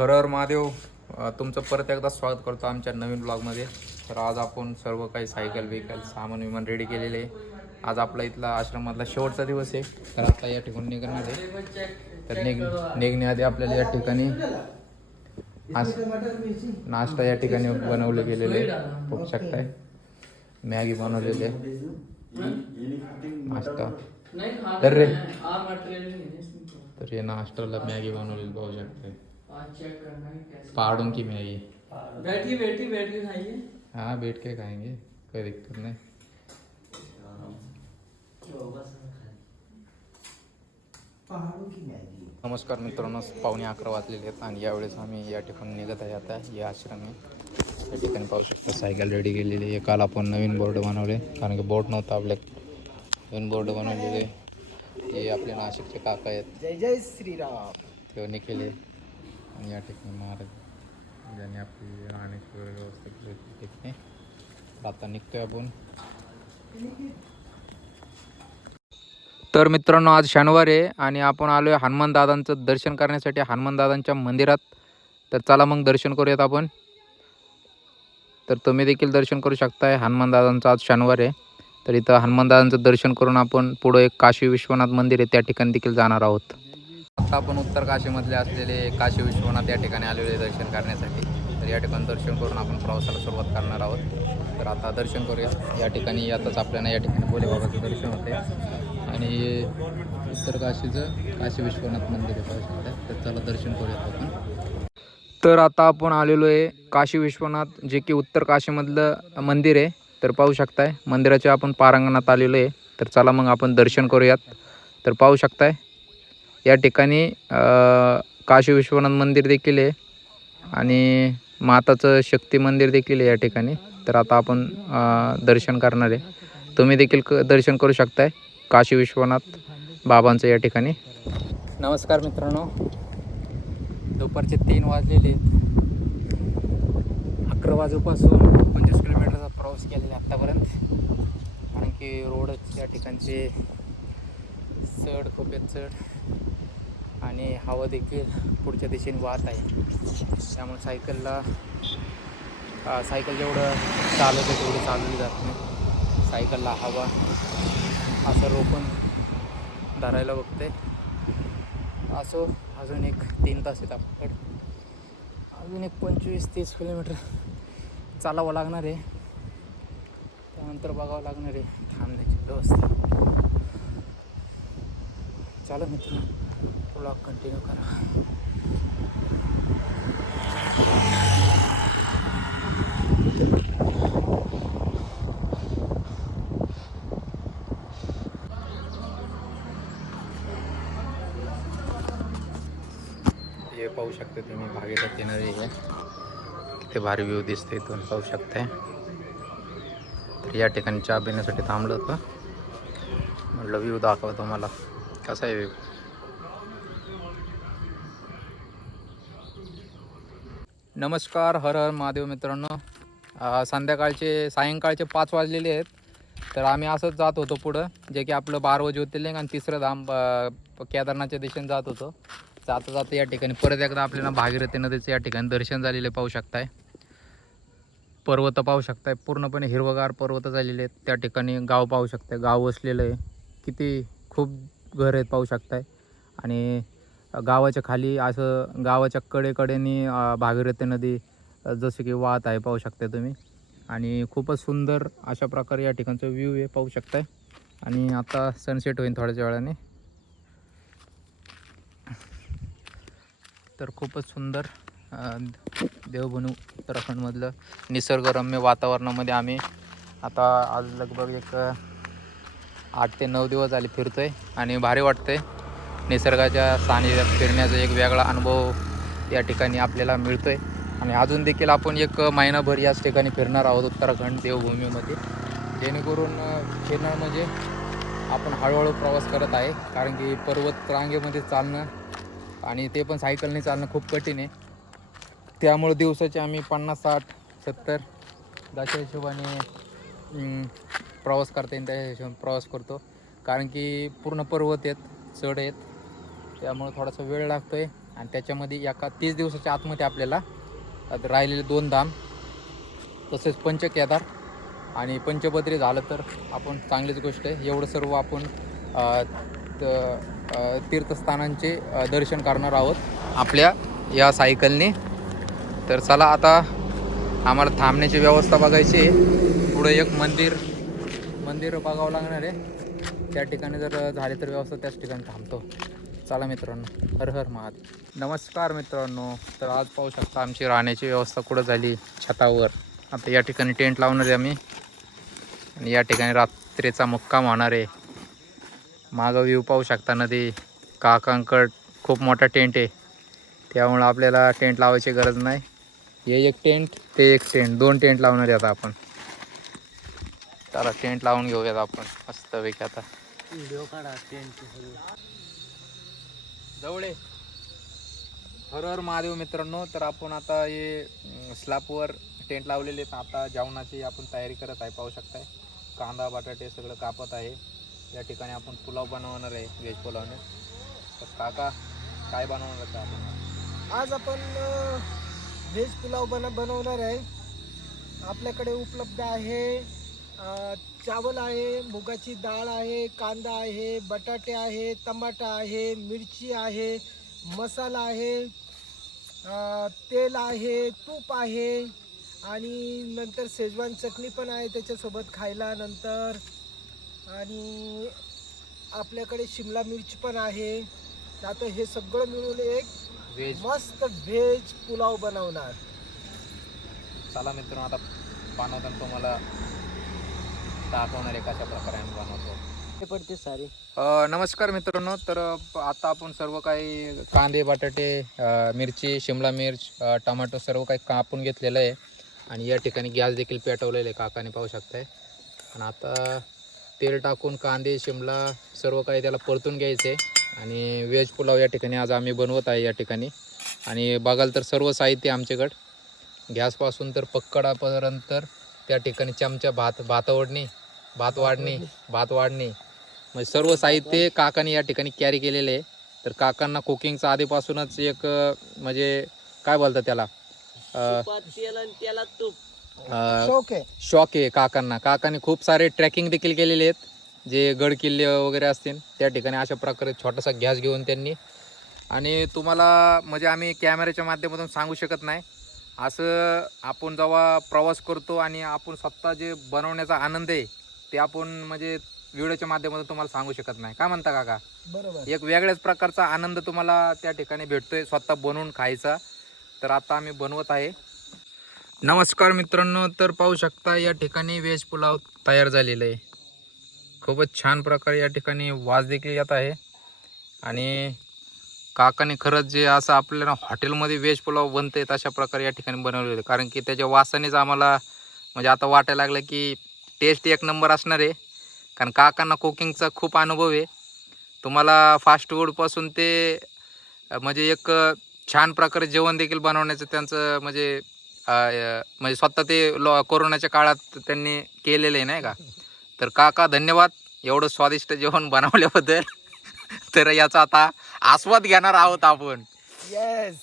हर महादेव तुमचं परत एकदा स्वागत करतो आमच्या नवीन ब्लॉगमध्ये. तर आज आपण सर्व काही सायकल बिकल सामान विमान रेडी केलेले आहे. आज आपला इथला आश्रमातला शेवटचा दिवस आहे. तर आता या ठिकाणी निघणार आहे. तर निघ निघण्याआधी आपल्याला या ठिकाणी नाश्ता या ठिकाणी बनवले गेलेले आहे. बघू शकताय. मॅगी बनवलेली आहे. नाश्ता. तर रे तर हे नाश्त्याला मॅगी बनवलेली पाहू शकताय. पहाड़ों की मैगी बैठिए बैठिए बैठ के खाइए। हाँ बैठ के खाएंगे। कोई दिक्कत नहीं। पहाड़ों की मैगी। नमस्कार मित्रांनो पावणे अकरा वाजलेले आहेत आणि यावेळेस आम्ही या ठिकाणी निघत आहे आता हे। आश्रम आहे या ठिकाणी पाहू शकता सायकल रेडी केलेली आहे काल आपण नवीन बोर्ड बनवले कारण की बोर्ड नव्हता आपल्या नवीन बोर्ड बनवलेले हे आपले नाशिकचे काका आहेत। जय जय श्रीराम। ते निखिल आणि या ठिकाणी महाराज ज्यांनी आपली राहण्याची वगैरे व्यवस्था केली होती ठिकाणी. आता निघतोय आपण. तर मित्रांनो आज शनिवार आहे आणि आपण आलो आहे हनुमानदादांचं दर्शन करण्यासाठी हनुमानदादांच्या मंदिरात. तर चला मग दर्शन करूयात आपण. तर तुम्ही देखील दर्शन करू शकताय हनुमानदादांचं आज शनिवार आहे. तर इथं हनुमानदादांचं दर्शन करून आपण पुढं एक काशी विश्वनाथ मंदिर आहे त्या ठिकाणी देखील जाणार आहोत. आता आपण उत्तर काशीमधले असलेले काशी विश्वनाथ या ठिकाणी आलेले आहे दर्शन करण्यासाठी तर या ठिकाणी दर्शन करून आपण प्रवासाला सुरुवात करणार आहोत. तर आता दर्शन करूया. या ठिकाणी आताच आपल्याला या ठिकाणी भोले बाबाचं दर्शन होते आणि उत्तर काशीचं काशी विश्वनाथ मंदिर आहे पाहू शकता तर चला दर्शन करूयात आपण. तर आता आपण आलेलो आहे काशी विश्वनाथ जे की उत्तर काशीमधलं मंदिर आहे. तर पाहू शकताय मंदिराच्या आपण पारांगणात आलेलो आहे तर चला मग आपण दर्शन करूयात. तर पाहू शकताय या ठिकाणी काशी विश्वनाथ मंदिर देखील आहे आणि माताचं शक्ती मंदिर देखील आहे या ठिकाणी. तर आता आपण दर्शन करणार आहे. तुम्ही देखील क दर्शन करू शकताय काशी विश्वनाथ बाबांचं या ठिकाणी. नमस्कार मित्रांनो. दुपारचे तीन वाजलेले अकरा वाजूपासून पंचवीस किलोमीटरचा प्रवास केलेला आहे आत्तापर्यंत कारण की रोडच या ठिकाणचे चढ खूप आहेत चढ. आणि हवा देखील पुढच्या दिशेने वाहत आहे. त्यामुळे सायकलला सायकल जेवढं चालवतं तेवढं चालवली जात नाही. सायकलला हवा असं रोखून धरायला बघते. असो अजून एक तीन तास आहेत आपल्याकडे. अजून एक पंचवीस तीस किलोमीटर चालावं लागणार आहे. त्यानंतर बघावं लागणार आहे थांबण्याची व्यवस्था. चला मित्र ब्लॉग कंटिन्यू करा. हे पाहू शकता तुम्ही भागेचा नदी आहे. किती भारी व्ह्यू दिसते इथून पाहू शकताय. तर या ठिकाणी चहा पिण्यासाठी थांबलं होतं. म्हटलं व्ह्यू दाखवा तुम्हाला. कसा आहे व्ह्यू नमस्कार हर हर महादेव मित्रांनो. संध्याकाळचे सायंकाळचे पाच वाजलेले आहेत. तर आम्ही असंच जात होतो पुढं जे की आपलं बारवं ज्योतिर्लिंग आणि तिसरं धाम अं, केदारनाथच्या दिशेने जात होतो. जाता जाता या ठिकाणी परत एकदा आपल्याला भागीरथी नदीचं या ठिकाणी दर्शन झालेले पाहू शकताय. पर्वत पाहू शकताय. पूर्णपणे हिरवगार पर्वत झालेले आहेत. त्या ठिकाणी गाव पाहू शकताय. गाव वसलेलं आहे. किती खूप घर आहेत पाहू शकताय. आणि गावाच्या खाली असं गावाच्या कडेकडेने भागीरथी नदी जसं की वाहत आहे पाहू शकताय तुम्ही. आणि खूपच सुंदर अशा प्रकारे या ठिकाणचं व्ह्यू आहे पाहू शकताय. आणि आता सनसेट होईल थोड्याच्या वेळाने. तर खूपच सुंदर देवभूमी उत्तराखंडमधलं निसर्गरम्य वातावरणामध्ये आम्ही आता आज लगभग एक आठ ते नऊ दिवस आले फिरतो आहे आणि भारी वाटतं आहे निसर्गाच्या सानिध्यात फिरण्याचा एक वेगळा अनुभव या ठिकाणी आपल्याला मिळतो आहे आणि अजून देखील आपण एक महिनाभर याच ठिकाणी फिरणार आहोत उत्तराखंड देवभूमीमध्ये. जेणेकरून अं, फिरणार म्हणजे आपण हळूहळू प्रवास करत आहे. कारण की पर्वत रांगेमध्ये चालणं आणि ते पण सायकलने चालणं खूप कठीण आहे. त्यामुळं दिवसाचे आम्ही पन्नास साठ सत्तर जशा हिशोबाने प्रवास करता येईल त्या हिशोबाने प्रवास करतो. कारण की पूर्ण पर्वत आहेत चढ आहेत. त्यामुळे थोडासा वेळ लागतो आहे आणि त्याच्यामध्ये एका तीस दिवसाच्या आतमध्ये आपल्याला राहिलेले दोन धाम तसेच पंचकेदार आणि पंचबद्री झालं तर आपण चांगलीच गोष्ट आहे. एवढं सर्व आपण त- तीर्थस्थानांचे दर्शन करणार आहोत आपल्या या सायकलने. तर चला आता आम्हाला थांबण्याची व्यवस्था बघायची आहे. पुढे एक मंदिर मंदिर बघावं लागणार आहे. त्या ठिकाणी जर झाले तर व्यवस्था त्याच ठिकाणी थांबतो. चला मित्रांनो हर हर महादेव. नमस्कार मित्रांनो तर आज पाहू शकता आमची राहण्याची व्यवस्था कुठं झाली छतावर. आता या ठिकाणी टेंट लावणार आहे आम्ही. आणि या ठिकाणी रात्रीचा मुक्काम होणार आहे. मागं व्ह्यू पाहू शकता नदी काकांकड खूप मोठा टेंट आहे. त्यामुळं आपल्याला टेंट लावायची गरज नाही. हे एक टेंट ते एक टेंट दोन टेंट लावणार आहे आता आपण. त्याला टेंट लावून घेऊयात आपण. मस्तपैकी आता. व्हिडिओ काढा टेंट. जवळे. हर हर महादेव मित्रांनो तर आपण आता हे स्लॅपवर टेंट लावलेले आहेत. आता जेवणाची आपण तयारी करत आहे पाहू शकताय. कांदा बटाटे सगळं कापत आहे. या ठिकाणी आपण पुलाव बनवणार आहे व्हेज पुलावने. तर काका काय बनवणार का आपण? आज आपण व्हेज पुलाव बन बनवणार आहे. आपल्याकडे उपलब्ध आहे चावल आहे मुगाची डाळ आहे कांदा आहे बटाटे आहे टमाटा आहे मिरची आहे मसाला आहे तेल आहे तूप आहे आणि नंतर शेजवान चटणी पण आहे त्याच्यासोबत खायला नंतर. आणि आपल्याकडे शिमला मिरची पण आहे. आता हे सगळं मिळून एक व्हेज मस्त व्हेज पुलाव बनवणार. चला मित्रांनो आता बनवताना तुम्हाला आहे कशा प्रकारे आम्ही बनवतो. ते पडते सारे. अ, नमस्कार मित्रांनो तर अ, आता आपण सर्व काही कांदे बटाटे अ, मिरची शिमला मिर्च अ, टमाटो सर्व काही कापून घेतलेलं आहे. आणि या ठिकाणी गॅस देखील पेटवलेलं आहे काकाने पाहू शकताय. आणि आता तेल टाकून कांदे शिमला सर्व काही त्याला परतून घ्यायचे. आणि व्हेज पुलाव या ठिकाणी आज आम्ही बनवत आहे या ठिकाणी. आणि बघाल तर सर्व साहित्य आमच्याकडं. गॅसपासून तर पक्कडापर्यंत तर त्या ठिकाणी चमचा भात भात ओढणी भात वाढणी भात वाढणी. म्हणजे सर्व साहित्य काकाने या ठिकाणी कॅरी केलेले आहे. तर काकांना कुकिंगचा आधीपासूनच एक म्हणजे काय बोलतात त्याला? अ, तुपात तेल आणि त्याला तूप. अ, शौक आहे. शॉक आहे काकांना. काकांनी खूप सारे ट्रॅकिंग देखील केलेले आहेत. जे गड किल्ले वगैरे असतील त्या ठिकाणी अशा प्रकारे छोटासा गॅस घेऊन त्यांनी. आणि तुम्हाला म्हणजे आम्ही कॅमेऱ्याच्या माध्यमातून सांगू शकत नाही. असं आपण जेव्हा प्रवास करतो आणि आपण स्वतः जे बनवण्याचा आनंद आहे ते आपण म्हणजे व्हिडिओच्या माध्यमातून तुम्हाला सांगू शकत नाही. काय म्हणता काका? बरोबर. एक वेगळ्याच प्रकारचा आनंद तुम्हाला त्या ठिकाणी भेटतोय स्वतः बनवून खायचा. तर आता आम्ही बनवत आहे. नमस्कार मित्रांनो तर पाहू शकता या ठिकाणी व्हेज पुलाव तयार झालेला आहे. खूपच छान प्रकारे या ठिकाणी वास देखील येत आहे. आणि काकाने खरंच जे असं आपल्याला हॉटेलमध्ये व्हेज पुलाव बनते तशा प्रकारे या ठिकाणी बनवलेलं कारण की त्याच्या वासानेच आम्हाला म्हणजे आता वाटायला लागलं की टेस्ट एक नंबर असणार आहे. कारण काकांना कुकिंगचा खूप अनुभव आहे. तुम्हाला फास्ट फूडपासून ते म्हणजे एक छान प्रकारे जेवण देखील बनवण्याचं त्यांचं म्हणजे म्हणजे स्वतः ते लॉ कोरोनाच्या काळात त्यांनी केलेलं आहे नाही का? तर काका धन्यवाद. एवढं स्वादिष्ट जेवण बनवल्याबद्दल. तर याचा आता आस्वाद घेणार आहोत आपण. येस